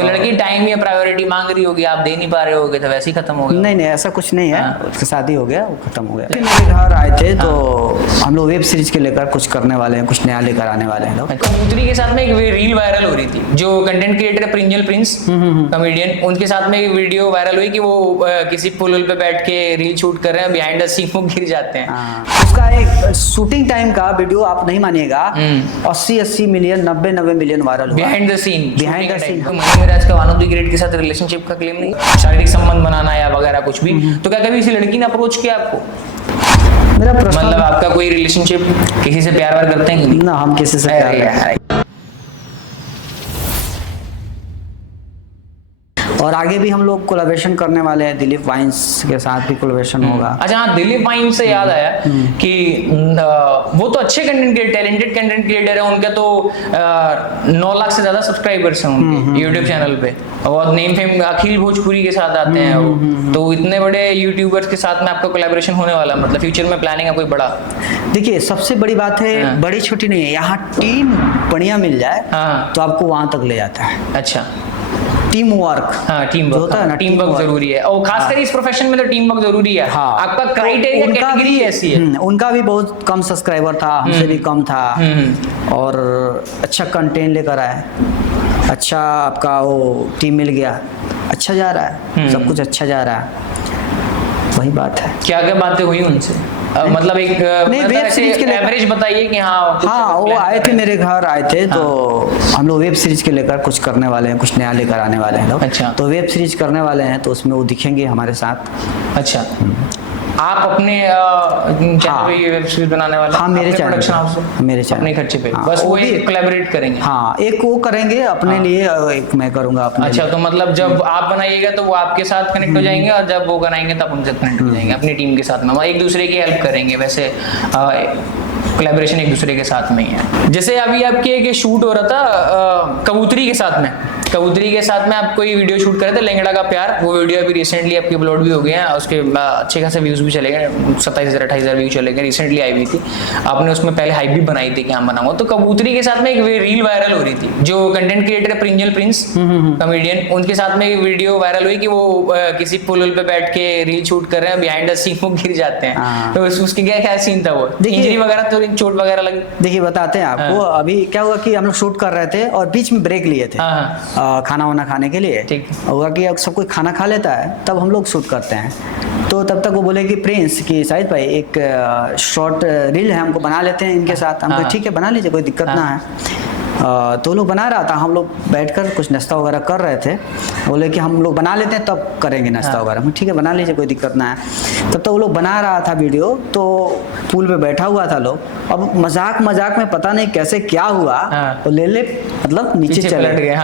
तो लड़की टाइम या प्रायोरिटी मांग रही होगी, आप दे नहीं पा रहे होगे, तो वैसे ही खत्म हो गया? नहीं नहीं, ऐसा कुछ नहीं है। हाँ। उसकी शादी हो गया, वो खत्म हो गया। मेरे घर आए थे तो हम लोग वेब सीरीज के लेकर कुछ करने वाले हैं, कुछ नया लेकर आने वाले हैं लोग। कबूतरी के साथ में एक रील वायरल हो रही थी, जो कंटेंट क्रिएटर है प्रिंजल प्रिंस कॉमेडियन, उनके साथ में एक वीडियो वायरल हुई कि वो किसी पुल पे बैठ के रील शूट कर रहे हैं, बिहाइंड द सीन वो गिर जाते हैं। उसका एक शूटिंग टाइम का वीडियो आप नहीं मानिएगा, 80 मिलियन 90 मिलियन वायरल हुआ। Behind the scene Behind the scene। Mani Meraj का वानुदी ग्रेड के साथ रिलेशनशिप का क्लेम नहीं, शारीरिक संबंध बनाना या वगैरह कुछ भी, तो क्या कभी इसी लड़की ने अप्रोच किया आपको? मेरा प्रश्न मतलब आपका कोई रिलेशनशिप, किसी से प्यार वार करते हैं कि नहीं? ना, हम किसी से प्यार नहीं करते। और आगे भी हम लोग कोलैबोरेशन करने वाले हैं, दिलीप वाइन्स के साथ भी कोलैबोरेशन होगा। अच्छा हाँ, दिलीप वाइन से याद आया कि वो तो अच्छे content creator, talented content creator है, उनके तो 9 लाख से ज्यादा सब्सक्राइबर्स हैं उनके यूट्यूब चैनल पे, और नेम फेम अखिल भोजपुरी के साथ आते हैं वो, तो इतने बड़े यूट्यूबर्स के साथ में आपका कोलैबोरेशन होने वाला, मतलब फ्यूचर में प्लानिंग है कोई बड़ा? देखिए, सबसे बड़ी बात है, बड़ी छोटी नहीं है, यहाँ टीम बढ़िया मिल जाए तो आपको वहां तक ले जाता है। अच्छा, टीम वर्क, हाँ टीम वर्क होता है ना, टीम वर्क जरूरी है, और खासकर इस प्रोफेशन में तो टीम वर्क जरूरी है। हाँ, आपका क्राइटेरिया कैटेगरी ऐसी है। उनका भी बहुत कम सब्सक्राइबर था, हमसे भी कम था, और अच्छा कंटेंट लेकर आए, अच्छा आपका वो टीम मिल गया, अच्छा जा रहा है, सब कुछ अच्छा जा रहा है। वही बात है। क्या क्या बातें हुई उनसे? मतलब एक वेब सीरीज के लिए एवरेज बताइए कि हाँ वो आए थे, मेरे घर आए थे, तो हम लोग वेब सीरीज के लेकर कुछ करने वाले हैं, कुछ नया लेकर आने वाले हैं लोग। अच्छा, तो वेब सीरीज करने वाले हैं, तो उसमें वो दिखेंगे हमारे साथ। अच्छा, आप अपने चैनल पे ये वेब सीरीज बनाने वाले? हाँ, मेरे चैनल, प्रोडक्शन हाउस, मेरे चैनल, अपने खर्चे पे, हाँ, बस वो एक कोलैबोरेट करेंगे। हाँ, एक वो करेंगे अपने लिए, एक मैं करूंगा अपने अच्छा लिए। तो मतलब जब आप बनाइएगा तो वो आपके साथ कनेक्ट हो जाएंगे, और जब वो बनाएंगे तब उनसे कनेक्ट हो जाएंगे अपनी टीम के साथ में, एक दूसरे की हेल्प करेंगे। वैसे कोलैबोरेशन एक दूसरे के साथ में ही है। जैसे अभी आपके एक शूट हो रहा था कबूतरी के साथ में, कबूतरी के साथ में आप कोई वीडियो शूट कर रहे थे, लेंगड़ा का प्यार, वो वीडियो अभी रिसेंटली आपके अपलोड भी हो गए हैं, उसके अच्छे खासे व्यूज भी चले गए, 27,000-28,000 व्यूज चले गए, रिसेंटली आई हुई थी। आपने उसमें पहले हाइप भी बनाई थी कि हम बनाऊंगा, तो कबूतरी के साथ में एक रील वायरल हो रही थी, जो कंटेंट क्रिएटर है प्रिंजल प्रिंस कॉमेडियन, उनके साथ में एक वीडियो वायरल हुई कि वो किसी पुल पे बैठ के रील शूट कर रहे हैं, बिहाइंड द सीन वो गिर जाते हैं, तो उसके क्या सीन था? वो इंजरी वगैरह तो, चोट वगैरह लगी? देखिए, बताते हैं आपको। अभी क्या हुआ कि हम लोग शूट कर रहे थे और बीच में ब्रेक लिए थे खाना वाना खाने के लिए। ठीक हुआ कि अब सब कोई खाना खा लेता है, तब हम लोग शूट करते हैं। तो तब तक वो बोले कि प्रिंस की शाहिद भाई एक शॉर्ट रील है, हमको बना लेते हैं इनके साथ। हम ठीक है, बना लीजिए, कोई दिक्कत ना है। तो लोग बना रहा था, हम लोग बैठकर कुछ नाश्ता वगैरह कर रहे थे, बोले कि हम लोग बना लेते हैं तब करेंगे नाश्ता वगैरह। ठीक है, बना लीजिए, कोई दिक्कत ना है। तब तो वो लोग बना रहा था वीडियो, तो पूल पे बैठा हुआ था लोग, अब मजाक मजाक में पता नहीं कैसे क्या हुआ, तो ले मतलब नीचे चले गए,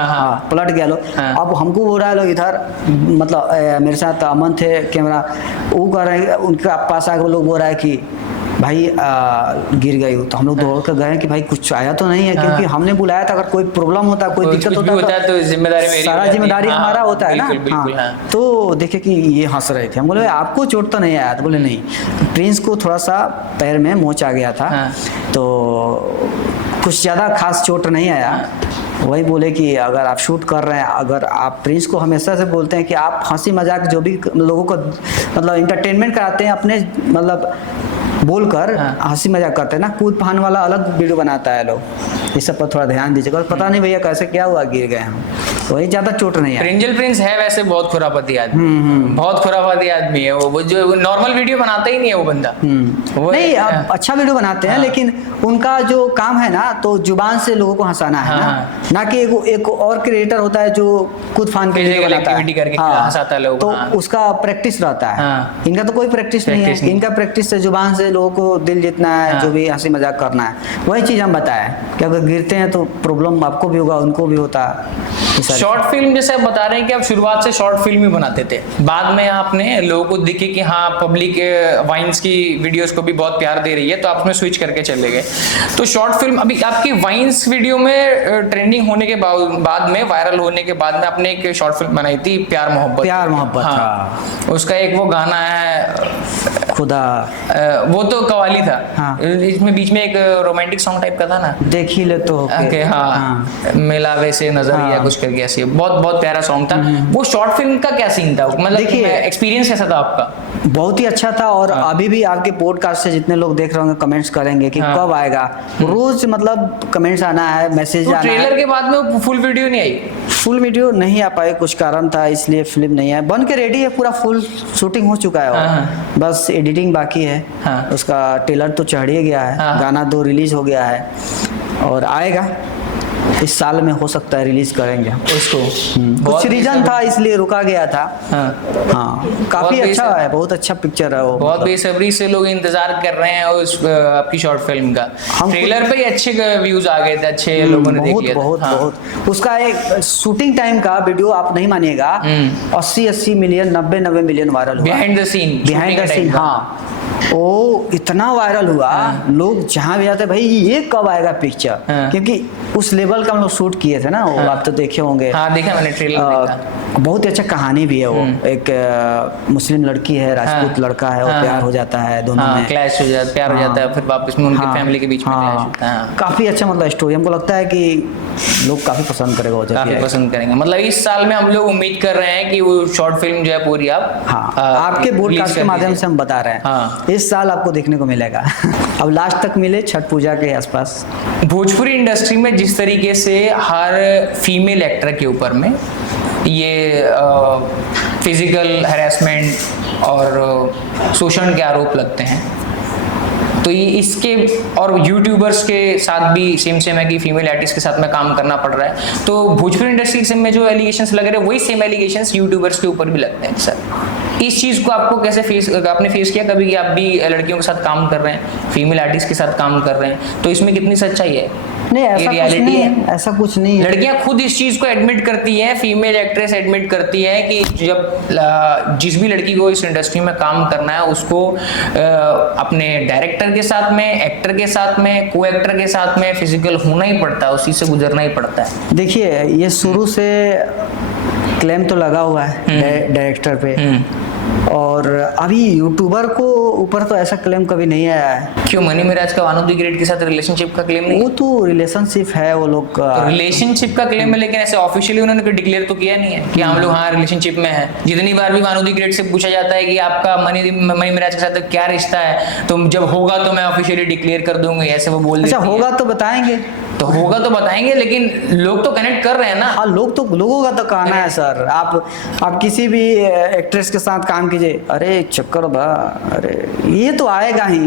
पलट गया लोग। अब हमको बोल रहा है लोग इधर, मतलब मेरे साथ अमन थे कैमरा, वो कर रहे हैं, उनके पास आके लोग बोल रहा है कि भाई गिर गई। तो हम लोग दौड़ कर गए कि भाई कुछ आया तो नहीं है, क्योंकि हमने बुलाया था, अगर कोई प्रॉब्लम होता, कोई दिक्कत होता तो जिम्मेदारी मेरी, सारा जिम्मेदारी हमारा होता है ना। तो देखे कि ये हंस रहे थे, हम बोले आपको चोट तो नहीं आया? तो बोले नहीं, प्रिंस को थोड़ा सा पैर में मोच आ गया था, तो कुछ ज्यादा खास चोट नहीं आया। वही बोले कि अगर आप शूट कर रहे हैं, अगर आप प्रिंस को हमेशा से बोलते हैं कि आप हंसी मजाक जो भी लोगों को मतलब इंटरटेनमेंट कराते हैं, अपने मतलब बोलकर हंसी मजाक करते हैं ना, कूद फान वाला अलग वीडियो बनाता है लोग, इस सब पर थोड़ा ध्यान दीजिएगा। और पता नहीं भैया कैसे क्या हुआ, गिर गए हम, वही ज्यादा चोट नहीं है। प्रिंजल प्रिंस है वैसे बहुत खुरापाती आदमी, बहुत खुरापाती आदमी है वो जो नॉर्मल वीडियो बनाता ही नहीं है वो बंदा। वो नहीं, अब अच्छा वीडियो बनाते हैं, लेकिन उनका जो काम है ना, तो जुबान से लोगों को हंसाना है ना कि एक और क्रिएटर होता है जो कूद फान के वीडियो बनाता है, हंसाता है लोग, तो उसका प्रैक्टिस रहता है। इनका तो कोई प्रैक्टिस नहीं है, इनका प्रैक्टिस से जुबान से लोगों को दिल जीतना है, जो भी हंसी मजाक करना है, वही चीज हम बताएं कि अगर गिरते हैं तो प्रॉब्लम आपको भी होगा, उनको भी होता है। शॉर्ट फिल्म जैसे आप बता रहे हैं कि आप शुरुआत से शॉर्ट फिल्म ही बनाते थे, बाद में आपने लोगों को दिखे कि हाँ पब्लिक वाइन्स की वीडियोस को भी बहुत प्यार दे रही है, तो आप उसमें स्विच करके चले गए। तो शॉर्ट फिल्म अभी आपकी वाइन्स वीडियो में ट्रेंडिंग होने के बाद में, वायरल होने के बाद में, आपने एक शॉर्ट फिल्म बनाई थी प्यार मोहब्बत। हाँ। उसका एक वो गाना है खुदा वो तो कवाली था। हाँ। इसमें बीच में एक रोमांटिक सॉन्ग टाइप का था ना, देख ही ले तो ओके हाँ, मिला वैसे नजरिया हाँ। कुछ करके ऐसे, बहुत बहुत प्यारा सॉन्ग था। वो शॉर्ट फिल्म का क्या सीन था, मतलब देखिए, एक्सपीरियंस कैसा था आपका? बहुत ही अच्छा था। और अभी भी आपके पॉडकास्ट से जितने लोग देख रहे होंगे कमेंट्स करेंगे कि कब आएगा। रोज मतलब कमेंट्स आना है, मैसेज आना है। ट्रेलर के बाद में वो फुल वीडियो नहीं आई? फुल वीडियो नहीं आ पाए, कुछ कारण था इसलिए फिल्म नहीं है। बन के रेडी है, पूरा फुल शूटिंग हो चुका है वो। बस एडिटिंग बाकी है। उसका ट्रेलर तो चढ़ ही गया है, गाना 2 रिलीज हो गया है और आएगा इस साल में, हो सकता है रिलीज करेंगे उसको। कुछ रीजन था इसलिए रुका गया था। हाँ काफी अच्छा है, बहुत अच्छा पिक्चर है वो। बहुत बेसब्री से लोग इंतजार कर रहे हैं उस आपकी शॉर्ट फिल्म का। ट्रेलर पे ही अच्छे व्यूज आ गए थे, अच्छे लोगों ने देख लिया। बहुत उसका एक शूटिंग टाइम का वीडियो आप नहीं मानिएगा, 80 मिलियन 90 मिलियन वायरल हुआ। Behind the scene. हाँ वो इतना वायरल हुआ। लोग जहाँ भी जाते भाई ये कब आएगा पिक्चर, क्योंकि उस लेवल का हम लोग शूट किए थे ना वो। आप तो देखे होंगे। हाँ देखा मैंने, ट्रेलर देखा। बहुत ही अच्छा कहानी भी है वो। एक मुस्लिम लड़की है, राजपूत लड़का है, वो प्यार हो जाता है दोनों में, क्लैश हो जाता है, प्यार हो जाता है, फिर वापस में उनके फैमिली के बीच में क्लैश होता है। काफी अच्छा मतलब स्टोरी, हमको लगता है कि लोग काफी पसंद करेगा, काफी पसंद करेंगे। मतलब इस साल में हम लोग उम्मीद कर रहे हैं कि वो शॉर्ट फिल्म जो है पूरी आप आपके पॉडकास्ट के माध्यम से हम बता रहे हैं इस साल आपको देखने को मिलेगा। अब लास्ट तक मिले छठ पूजा के आसपास। भोजपुरी इंडस्ट्री में जिस तरीके से हर फीमेल एक्टर के ऊपर में ये फिजिकल हैरेसमेंट और शोषण के आरोप लगते हैं, तो ये इसके और यूट्यूबर्स के साथ भी सेम है कि फीमेल आर्टिस्ट के साथ में काम करना पड़ रहा है। तो भोजपुरी इंडस्ट्री में जो एलिगेशंस लग रहे हैं वही सेम एलिगेशंस यूट्यूबर्स के ऊपर भी लगते हैं। सर इस चीज़ को आपको कैसे आपने फेस किया कभी कि आप भी लड़कियों के साथ काम कर रहे हैं, फीमेल आर्टिस्ट के साथ काम कर रहे हैं, तो इसमें कितनी सच्चाई है? नहीं ऐसा कुछ नहीं है, ऐसा कुछ नहीं है। लड़कियां खुद इस चीज को एडमिट करती हैं, फीमेल एक्ट्रेस एडमिट करती है कि जब जिस भी लड़की को इस इंडस्ट्री में काम करना है उसको अपने डायरेक्टर के साथ में, एक्टर के साथ में, को एक्टर के साथ में फिजिकल होना ही पड़ता है, उसी से गुजरना ही पड़ता है। देखिए ये शुरू से क्लेम तो लगा हुआ है डायरेक्टर पे, और अभी यूट्यूबर को ऊपर तो ऐसा क्लेम कभी नहीं आया है। क्यों मनी मिराज का वानो दी ग्रेट के साथ रिलेशनशिप का क्लेम नहीं? वो तो रिलेशनशिप है वो लोग का, तो रिलेशनशिप का क्लेम है, लेकिन ऐसे ऑफिशियली उन्होंने कोई डिक्लेयर तो किया नहीं है कि हम लोग हाँ रिलेशनशिप में है। जितनी बार भी वानो दी ग्रेट से पूछा जाता है कि आपका मनी मिराज के साथ क्या रिश्ता है, तो जब होगा तो मैं ऑफिशियली डिक्लेयर कर दूंगी, ऐसे वो बोल देती है। अच्छा होगा तो बताएंगे, तो होगा तो बताएंगे, लेकिन लोग तो कनेक्ट कर रहे हैं ना। हाँ लोगों का तो कहना है सर। आप किसी भी एक्ट्रेस के साथ काम कीजिए, अरे चक्कर बा, अरे ये तो आएगा ही,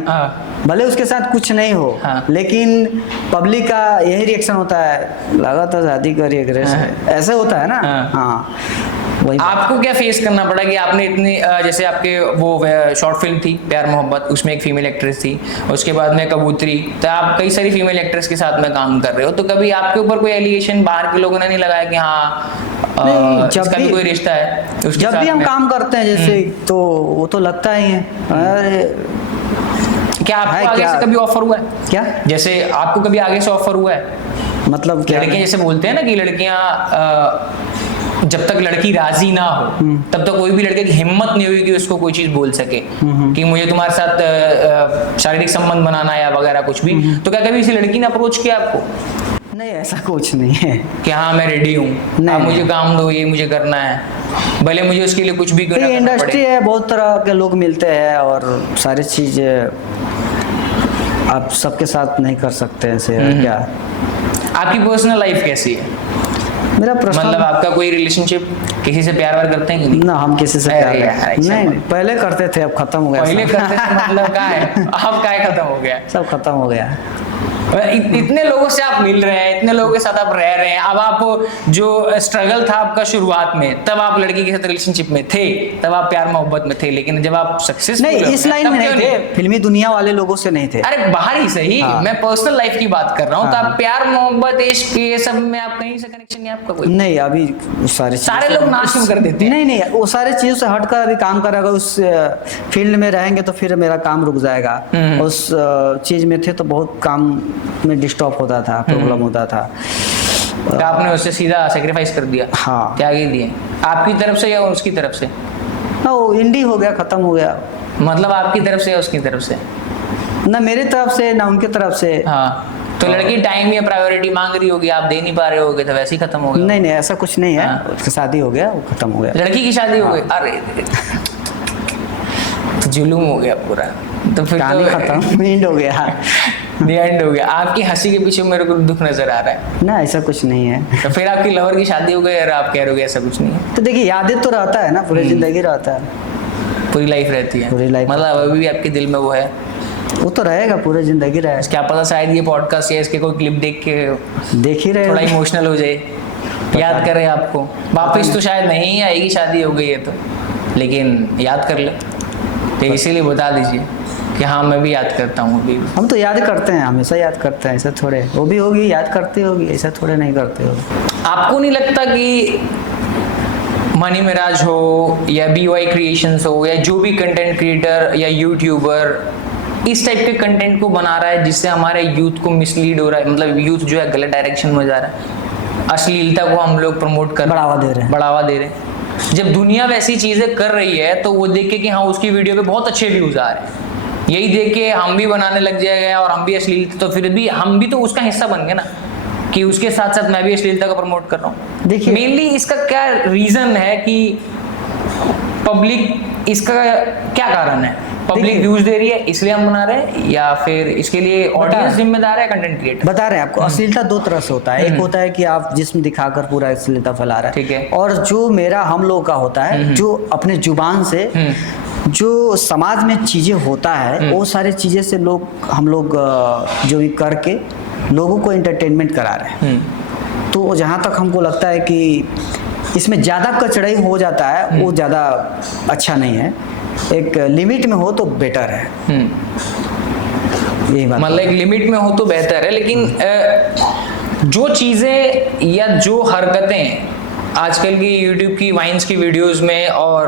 भले उसके साथ कुछ नहीं हो, लेकिन पब्लिक का यही रिएक्शन होता है, लगा था शादी करी एक्ट्रेस ऐसे होता है ना। हाँ आपको क्या फेस करना पड़ा कि आपने इतनी जैसे आपके वो शॉर्ट फिल्म थी प्यार मोहब्बत, उसमें एक फीमेल एक्ट्रेस थी, उसके बाद में कबूतरी, तो आप कई सारी फीमेल एक्ट्रेस के साथ में काम कर रहे हो, तो कभी आपके ऊपर कोई एलिगेशन बाहर के लोगों ने नहीं लगाया कि हाँ जब भी कोई रिश्ता है? जब भी हम काम करते हैं जैसे तो वो तो लगता ही है। अरे क्या आपको आगे से कभी ऑफर हुआ है? क्या जैसे आपको कभी आगे से ऑफर हुआ है? मतलब क्या? लड़कियां जैसे बोलते हैं ना कि लड़कियां जब तक लड़की राजी ना हो तब तक कोई भी लड़के की हिम्मत नहीं हुई कि उसको कोई चीज बोल सके कि मुझे तुम्हारे साथ शारीरिक संबंध बनाना या वगैरह कुछ भी। तो क्या कभी किसी लड़की ने अप्रोच किया आपको? नहीं ऐसा कुछ नहीं है कि हाँ मैं रेडी हूँ, आप मुझे काम दो, ये मुझे करना है, भले मुझे उसके लिए कुछ भी करना पड़े। इंडस्ट्री है, बहुत तरह के लोग मिलते हैं और सारी चीज आप सबके साथ नहीं कर सकते ऐसे। क्या आपकी पर्सनल लाइफ कैसी है? मेरा पर्सनल मतलब आपका कोई रिलेशनशिप, किसी से प्यार वार करते हैं कि नहीं? ना हम किसी से प्यार नहीं, पहले करते थे अब खत्म हो गया। पहले करते थे मतलब क्या है, अब क्या खत्म हो गया? सब खत्म हो गया। इतने लोगों से आप मिल रहे हैं, इतने लोगों के साथ आप रह रहे हैं, अब आप जो स्ट्रगल था आपका शुरुआत में, तब आप लड़की के साथ रिलेशनशिप में थे, तब आप प्यार मोहब्बत में थे, लेकिन जब आप सक्सेसफुल नहीं इस लाइन में नहीं थे, फिल्मी दुनिया वाले लोगों से नहीं थे। अरे बाहर ही सही, मैं पर्सनल लाइफ की बात कर रहा हूँ। तो आप प्यार मोहब्बत इश्क ये सब में आप कहीं से कनेक्शन नहीं आपका कोई? नहीं अभी सारे लोग नाश कर देते हैं। नहीं वो सारे चीजों से हटकर अभी काम करेगा, उस फील्ड में रहेंगे तो फिर मेरा काम रुक जाएगा। उस चीज में थे तो बहुत काम में डिस्टर्ब होता था, प्रॉब्लम होता था। तो आपने उससे सीधा सेक्रीफाइस कर दिया? हाँ त्याग ही दिए, आपकी तरफ से या उसकी तरफ से? वो इंडी हो गया, खत्म हो गया। मतलब आपकी तरफ से या उसकी तरफ से? ना मेरी तरफ से ना उनकी तरफ से। हाँ, तो लड़की टाइम या प्रायोरिटी मांग रही होगी, आप दे नहीं पा रहे होगे, तो वैसे ही खत्म हो गया। नहीं नहीं, ऐसा कुछ नहीं है। हाँ। उसकी शादी हो गया, वो खत्म हो गया। लड़की की शादी हो गई? अरे तो जुलूम हो गया पूरा। तो फिर कहानी खत्म, एंड हो गया। एंड हो गया। आपकी हंसी के पीछे मेरे को दुख नजर आ रहा है। ना ऐसा कुछ नहीं है। तो फिर आपकी लवर की शादी हो गई और आप कह रहे हो ऐसा कुछ नहीं है? तो देखिए, यादें तो रहता है ना, पूरी जिंदगी रहता है, पूरी लाइफ रहती है। पूरी लाइफ मतलब अभी भी आपके दिल में वो है? वो तो रहेगा, पूरी जिंदगी रहेगा। क्या पता शायद ये पॉडकास्ट या इसके कोई क्लिप देख के देख ही रहे थोड़ा हो। इमोशनल हो जाए, याद करे आपको। वापस तो शायद नहीं आएगी, शादी हो गई है तो, लेकिन याद कर ले। तो इसीलिए बता दीजिए कि हाँ मैं भी याद करता हूँ अभी। हम तो याद करते हैं, हमेशा याद करते हैं, ऐसा थोड़े। वो भी होगी, याद करती होगी, ऐसा थोड़े नहीं करते हो। आपको नहीं लगता कि मनी मिराज हो या BY क्रिएशंस हो या जो भी कंटेंट क्रिएटर या यूट्यूबर इस टाइप के कंटेंट को बना रहा है जिससे हमारे यूथ को मिसलीड हो रहा है, मतलब यूथ जो है गलत डायरेक्शन में जा रहा है, अश्लीलता को हम लोग प्रमोट कर बढ़ावा दे रहे हैं। जब दुनिया वैसी चीजें कर रही है तो वो देख के कि हाँ उसकी वीडियो पे बहुत अच्छे व्यूज आ रहे हैं, यही देख के हम भी बनाने लग जाएंगे और हम भी अश्लील, तो फिर भी हम भी तो उसका हिस्सा बन गए ना, कि उसके साथ साथ मैं भी अश्लीलता को प्रमोट कर रहा हूँ। देखिए, मेनली इसका क्या रीजन है कि पब्लिक, इसका क्या कारण है? पब्लिक व्यूज दे रही है इसलिए हम बना रहे हैं, या फिर इसके लिए ऑडियंस जिम्मेदार है, कंटेंट क्रिएटर? बता रहे हैं आपको, अश्लीलता दो तरह से होता है। एक होता है कि आप जिस्म दिखाकर पूरा अश्लीलता फैला रहा है, ठीक है। और जो मेरा हम लोग का होता है, जो अपने जुबान से जो समाज में चीजें होता है, वो सारी चीजें से हम लोग जो भी करके लोगों को एंटरटेनमेंट करा रहे हैं। तो जहाँ तक हमको लगता है कि इसमें ज़्यादा कचड़ाई हो जाता है, वो ज़्यादा अच्छा नहीं है। एक लिमिट में हो तो बेटर है। यही बात, मतलब एक लिमिट में हो तो बेहतर है, लेकिन जो चीज़ें या जो हरकतें आजकल की यूट्यूब की वाइन्स की वीडियोस में और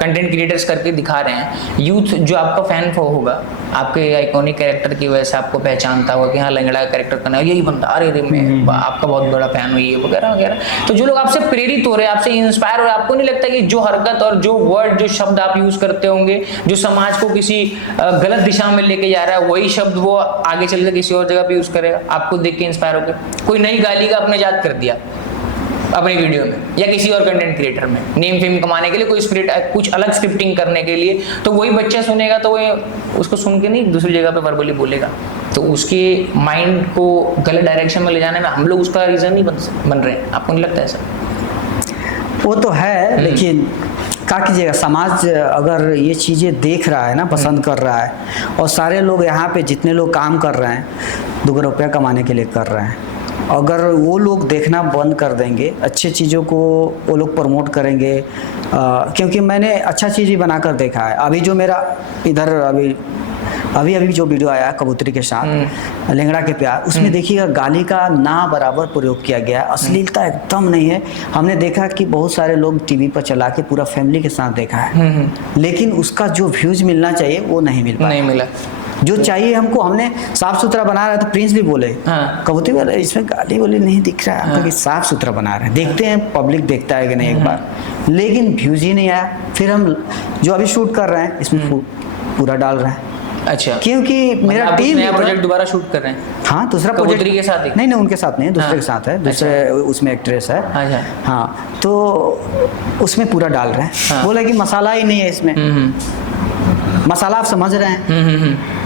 कंटेंट क्रिएटर्स करके दिखा रहे हैं, यूथ जो आपका फैन होगा, आपके आइकॉनिक कैरेक्टर की वजह से आपको पहचानता होगा कि हाँ लंगड़ा का कैरेक्टर करना है, यही बनता, अरे रे मैं आपका बहुत बड़ा फैन हुई है वगैरह वगैरह। तो जो लोग आपसे प्रेरित हो रहे हैं, आपसे इंस्पायर हो रहे हैं, आपको नहीं लगता कि जो हरकत और जो वर्ड, जो शब्द आप यूज करते होंगे, जो समाज को किसी गलत दिशा में लेके जा रहा है, वही शब्द वो आगे चल के किसी और जगह पे यूज करेगा, आपको देख के इंस्पायर होकर? कोई नई गाली का आपने याद कर दिया अपनी वीडियो में या किसी और कंटेंट क्रिएटर में, नेम फेम कमाने के लिए, कोई कुछ अलग स्क्रिप्टिंग करने के लिए, तो वही बच्चा सुनेगा तो वो उसको सुन के नहीं दूसरी जगह पे वर्बली बोलेगा, तो उसके माइंड को गलत डायरेक्शन में ले जाने में हम लोग उसका रीजन नहीं बन रहे हैं। आपको नहीं लगता ऐसा? वो तो है, लेकिन क्या कीजिएगा, समाज अगर ये चीज़ें देख रहा है ना, पसंद कर रहा है, और सारे लोग यहाँ पे जितने लोग काम कर रहे हैं 2 रुपया कमाने के लिए कर रहे हैं, अगर वो लोग देखना बंद कर देंगे, अच्छे चीज़ों को वो लोग प्रमोट करेंगे, क्योंकि मैंने अच्छा चीज़ ही बनाकर देखा है। अभी जो मेरा इधर अभी जो वीडियो आया कबूतरी के साथ, लेंगड़ा के प्यार, उसमें देखिएगा गाली का ना बराबर प्रयोग किया गया, अश्लीलता एकदम नहीं है। हमने देखा कि बहुत सारे लोग टीवी पर चला के पूरा फैमिली के साथ देखा है, लेकिन उसका जो व्यूज मिलना चाहिए वो नहीं मिला। जो चाहिए हमको, हमने साफ सुथरा बना रहा है, तो प्रिंस भी बोले कबूतरी वाले इसमें गाली वाली नहीं दिख रहा है, क्योंकि साफ सुथरा बना रहे हैं, देखते हैं पब्लिक देखता है कि नहीं एक बार, लेकिन व्यूज ही नहीं आया। फिर हम जो अभी शूट कर रहे हैं इसमें पूरा डाल रहे हैं। अच्छा, क्योंकि मेरा टीम नया प्रोजेक्ट दोबारा शूट कर रहे हैं? हाँ, दूसरा प्रोजेक्ट के साथ ही? नहीं उनके साथ नहीं, दूसरे के साथ है, दूसरे उसमें एक्ट्रेस है। अच्छा। हाँ, तो उसमें पूरा डाल रहे हैं। बोला कि मसाला ही नहीं है इसमें। मसाला आप समझ रहे हैं,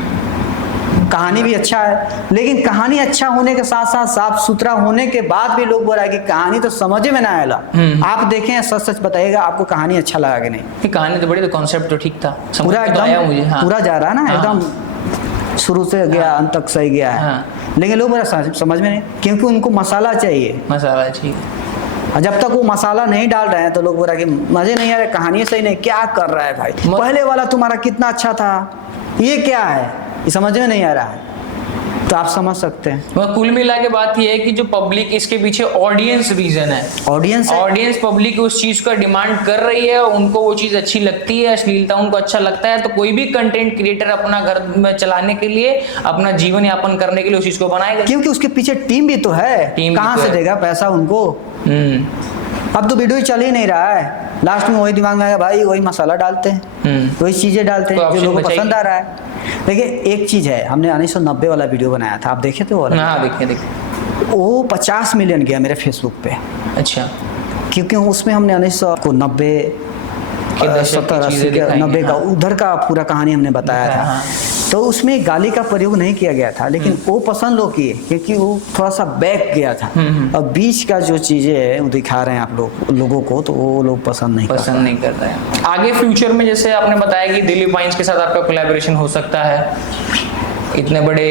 कहानी भी अच्छा है, लेकिन कहानी अच्छा होने के साथ साथ साफ सुथरा होने के बाद भी लोग बोल रहे हैं कि कहानी तो समझ में ना आया। आप देखें, सच बताइएगा आपको कहानी अच्छा लगा कि नहीं? कहानी तो बड़ी, तो कॉन्सेप्ट तो ठीक था, पूरा एकदम मुझे पूरा जा रहा है ना, एकदम शुरू से गया अंत तक सही गया है, लेकिन लोग बोला समझ में नहीं, क्योंकि उनको मसाला चाहिए। जब तक वो मसाला नहीं डाल रहे हैं तो लोग बोल रहे हैं कि मजे नहीं आ रहे, कहानी सही नहीं, क्या कर रहा है भाई, पहले वाला तुम्हारा कितना अच्छा था, ये क्या है, ये समझ में नहीं आ रहा है। तो आप समझ सकते हैं। वह कुल मिला के बात यह है कि जो पब्लिक, इसके पीछे ऑडियंस रीजन है, ऑडियंस पब्लिक उस चीज का डिमांड कर रही है, उनको वो चीज अच्छी लगती है, अश्लीलता उनको अच्छा लगता है, तो कोई भी कंटेंट क्रिएटर अपना घर में चलाने के लिए, अपना जीवन यापन करने के लिए उस चीज को बनाएगा, क्योंकि उसके पीछे टीम भी तो है, कहाँ से देगा पैसा उनको? अब तो वीडियो ही चल ही नहीं रहा है, लास्ट में वही दिमाग में आया भाई वही मसाला डालते हैं, वही चीज़ें डालते हैं जो लोगों को पसंद आ रहा है। देखिए एक चीज़ है, हमने 1990 वाला वीडियो बनाया था, आप देखे थे वो वाला? हाँ देखे। वो 50 मिलियन गया मेरे फेसबुक पे। अच्छा। क्योंकि उसमें हमने 1990 70 80 90 का उधर का पूरा कहानी हमने बताया था। हाँ। तो उसमें गाली का प्रयोग नहीं किया गया था, लेकिन वो पसंद लोग किए क्योंकि वो थोड़ा सा बैक गया था। और बीच का जो चीजें है वो दिखा रहे हैं आप लोगों को, तो वो लोग पसंद नहीं करता है। आगे फ्यूचर में जैसे आपने बताया कि दिलीप वाइन्स के साथ आपका कोलैबोरेशन हो सकता है, इतने बड़े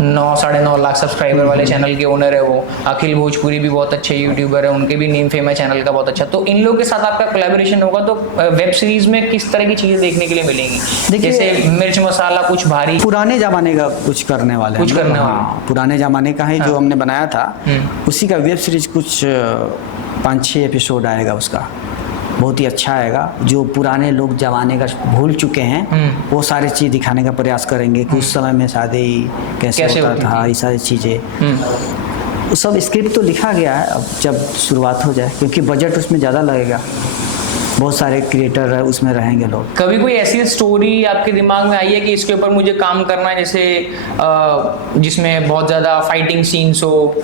9-9.5 लाख सब्सक्राइबर वाले चैनल के ओनर है वो। अखिल भोजपुरी भी बहुत अच्छे यूट्यूबर है, उनके भी नेम फेम है चैनल का बहुत अच्छा। तो इन लोगों के साथ आपका कोलैबोरेशन होगा तो वेब सीरीज में किस तरह की चीजें देखने के लिए मिलेंगी? जैसे मिर्च मसाला कुछ भारी, पुराने जमाने का कुछ करने वाले, पुराने जमाने का है जो हमने बनाया था, उसी का वेब सीरीज कुछ 5-6 एपिसोड आएगा उसका, बहुत ही अच्छा आएगा। जो पुराने लोग जमाने का भूल चुके हैं वो सारी चीज़ दिखाने का प्रयास करेंगे कि उस समय में शादी कैसे होता था, ये सारी चीज़ें। सब स्क्रिप्ट तो लिखा गया है, अब जब शुरुआत हो जाए, क्योंकि बजट उसमें ज़्यादा लगेगा, बहुत सारे क्रिएटर उसमें रहेंगे लोग। कभी कोई ऐसी स्टोरी आपके दिमाग में आई है कि इसके ऊपर मुझे काम करना है, जैसे जिसमें बहुत ज़्यादा फाइटिंग सीन्स हो,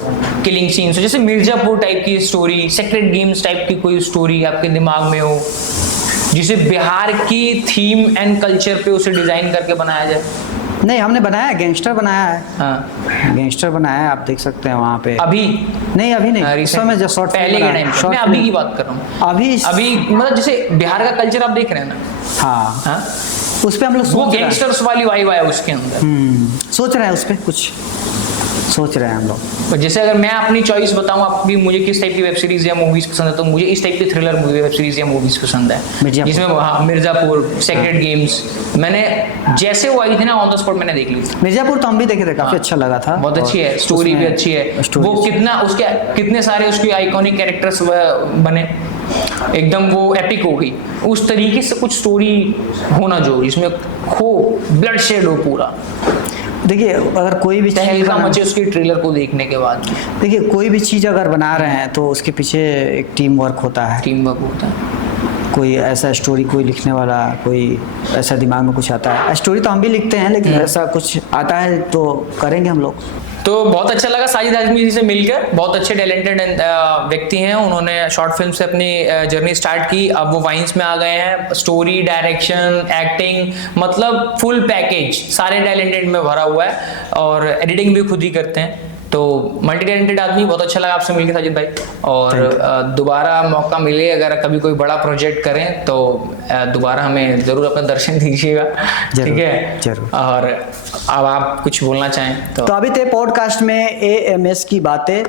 किलिंग सीन्स हो, जैसे मिर्जापुर टाइप की स्टोरी, सेक्रेट गेम्स टाइप की कोई स्टोरी आपके दिमाग में हो, जिसे बिहार की थीम एंड कल्चर पे उसे डिज़ाइन करके बनाया जाए? नहीं, हमने बनाया है, गैंगस्टर बनाया है। हाँ, गैंगस्टर बनाया है, आप देख सकते हैं वहाँ पे। अभी नहीं उस समय जो शॉर्ट पहले के टाइम पे, मैं अभी की बात कर रहा हूँ। अभी मतलब जैसे बिहार का कल्चर आप देख रहे हैं ना। हाँ, उस पे हम लोग वो गैंगस्टर्स वाली वाइब आया उसके अंदर। सोच रहे हैं उस पे, कुछ सोच रहे हैं हम लोग। तो जैसे अगर मैं अपनी चॉइस बताऊं आपकी, मुझे किस टाइप की वेब सीरीज या मूवीज पसंद है, तो मुझे इस टाइप की थ्रिलर मूवी वेब सीरीज या मूवीज पसंद है, जिसमें मिर्जापुर, सेक्रेट गेम्स, मैंने जैसे वो आई थी ना ऑन द स्पॉट मैंने देख ली। मिर्जापुर तो हम भी देखे थे, काफी अच्छा लगा था, बहुत अच्छी है, स्टोरी भी अच्छी है। वो कितने सारे उसके आइकॉनिक कैरेक्टर्स बने, एकदम वो एपिक हो गई। उस तरीके से कुछ स्टोरी होना जो जिसमें ब्लड शेड हो पूरा। देखिए अगर कोई भी तहलका मचे उसकी ट्रेलर को देखने के बाद। देखिए कोई भी चीज़ अगर बना रहे हैं तो उसके पीछे एक टीम वर्क होता है। कोई ऐसा स्टोरी, कोई लिखने वाला, कोई ऐसा दिमाग में कुछ आता है। स्टोरी तो हम भी लिखते हैं, लेकिन ऐसा कुछ आता है तो करेंगे हम लोग। तो बहुत अच्छा लगा साजिद हाशमी जी से मिलकर, बहुत अच्छे टैलेंटेड व्यक्ति हैं। उन्होंने शॉर्ट फिल्म से अपनी जर्नी स्टार्ट की, अब वो वाइन्स में आ गए हैं। स्टोरी, डायरेक्शन, एक्टिंग, मतलब फुल पैकेज सारे टैलेंटेड में भरा हुआ है, और एडिटिंग भी खुद ही करते हैं। तो मल्टी टैलेंटेड आदमी, बहुत अच्छा लगा आपसे मिलकर साजिद भाई। और दोबारा मौका मिले, अगर कभी कोई बड़ा प्रोजेक्ट करें तो दोबारा हमें ज़रूर अपना दर्शन दीजिएगा, ठीक है? जरूर। और अब आप कुछ बोलना चाहें तो अभी थे पॉडकास्ट में AMS की बातें,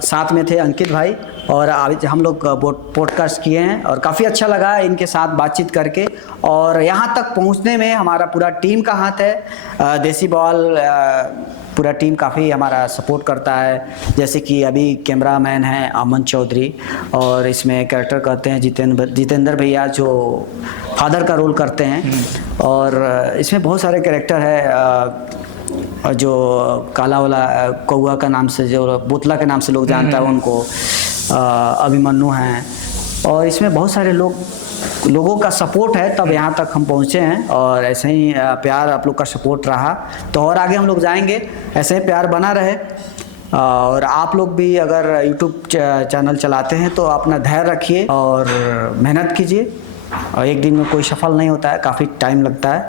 साथ में थे अंकित भाई, और आज हम लोग पॉडकास्ट किए हैं और काफ़ी अच्छा लगा इनके साथ बातचीत करके। और यहाँ तक पहुँचने में हमारा पूरा टीम का हाथ है। देसी बॉल पूरा टीम काफ़ी हमारा सपोर्ट करता है, जैसे कि अभी कैमरामैन हैं अमन चौधरी, और इसमें कैरेक्टर करते हैं जितेंद्र भैया जो फादर का रोल करते हैं। और इसमें बहुत सारे कैरेक्टर है, जो काला वाला कौआ का नाम से, जो बोतला के नाम से लोग जानता है उनको, अभिमन्यु हैं। और इसमें बहुत सारे लोगों का सपोर्ट है, तब यहाँ तक हम पहुँचे हैं। और ऐसे ही प्यार आप लोग का सपोर्ट रहा तो और आगे हम लोग जाएंगे, ऐसे ही प्यार बना रहे। और आप लोग भी अगर YouTube चैनल चलाते हैं तो अपना धैर्य रखिए और मेहनत कीजिए। और एक दिन में कोई सफल नहीं होता है, काफ़ी टाइम लगता है।